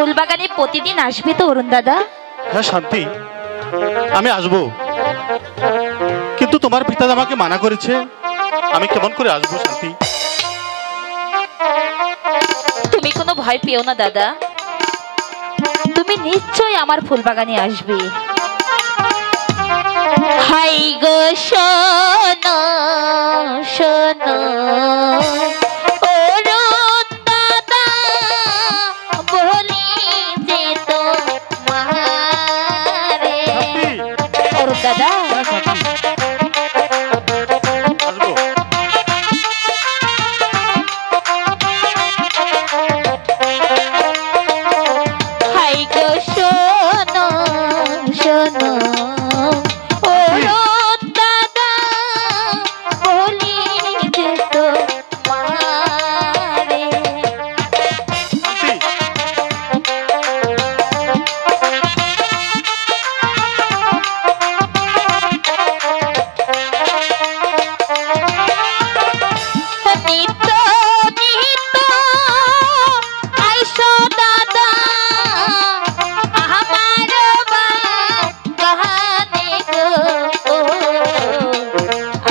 ফুলবাগানে প্রতিদিন আসবে তো অরুণ দাদা? হ্যাঁ শান্তি, আমি আসবো, কিন্তু তোমার পিতা আমাকে মানা করেছে। আমি কেমন করে আসবো শান্তি? তুমি কোনো ভয় পেও না দাদা, তুমি নিশ্চয়ই আমার ফুলবাগানে আসবে। হাই গো শোনো শোনো অরুণ দাদা, বলি যে তোমারে। অরুণ দাদা আসবো। হাই গো শোনো শোনো অরুণ দাদা, বলি যে তোমারে। নিত্য নিত্য আইসো দাদা আমার বাগানে গো,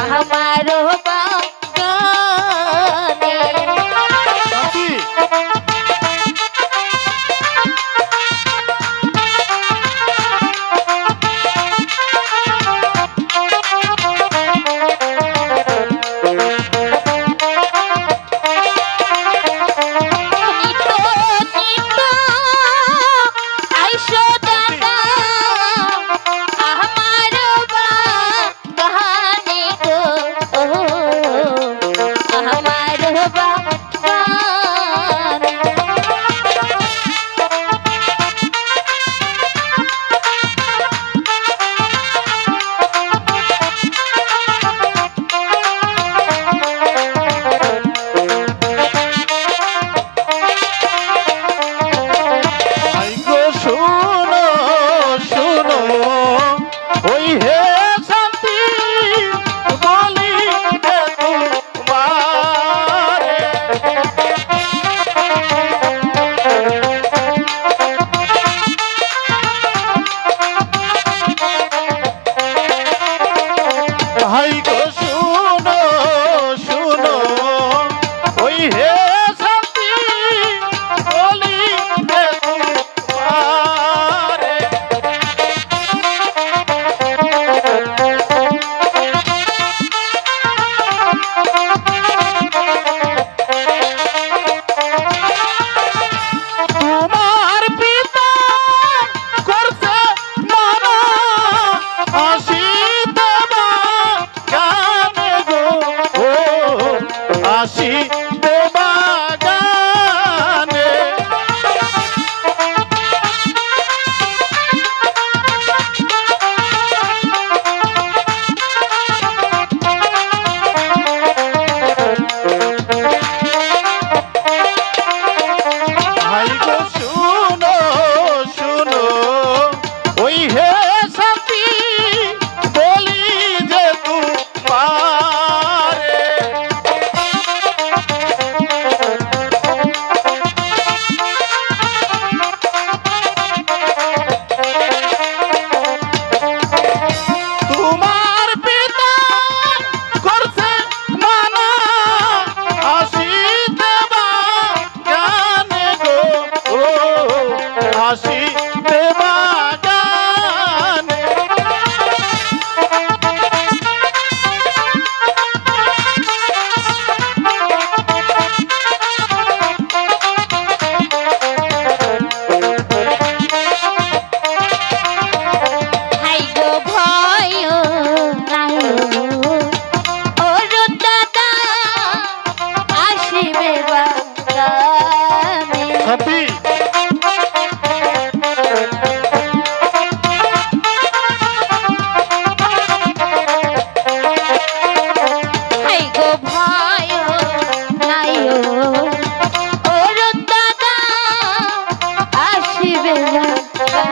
আমার বাগানে। নিত্য নিত্য আইসো দাদা আমার বাগানে গো, আমার বাগানে। হাই গো শোনো শোনো ওই হে শান্তি, বলি যে তোমারে। হাই গো শোনো শোনো ওই হে শান্তি, বলি যে তোমারে। তোমার পিতা করছে মানা, আসিতে বাগানে গো, আসিতে বাগানে। হাই গো শুনো শুনো ওই হে শান্তি, বলি যে তোমারে। তোমার পিতা করছে মানা, আসিতে বাগানে গো, আসিতে বাগানে। হাই গো ভয় নাই অরুণ দাদা, আসিবে বাগানে। শান্তি, হাই গো ভয় নাই অরুণ দাদা, আসিবে বাগানে।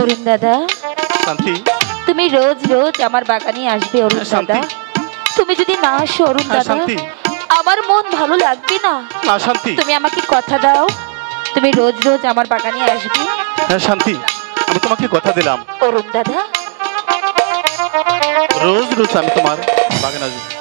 অরুণ দাদা, শান্তি তুমি রোজ রোজ আমার বাগানে আসবে অরুণ শান্তি। দাদা। তুমি যদি না আসো অরুণ হ্যাঁ, দাদা, শান্তি। আমার মন ভালো লাগবে না। না শান্তি। তুমি আমাকে কথা দাও, তুমি রোজ রোজ আমার বাগানে আসবে। হ্যাঁ শান্তি, আমি তোমাকে কথা দিলাম অরুণ দাদা, রোজ রোজ আমি তোমার বাগানে আসবো।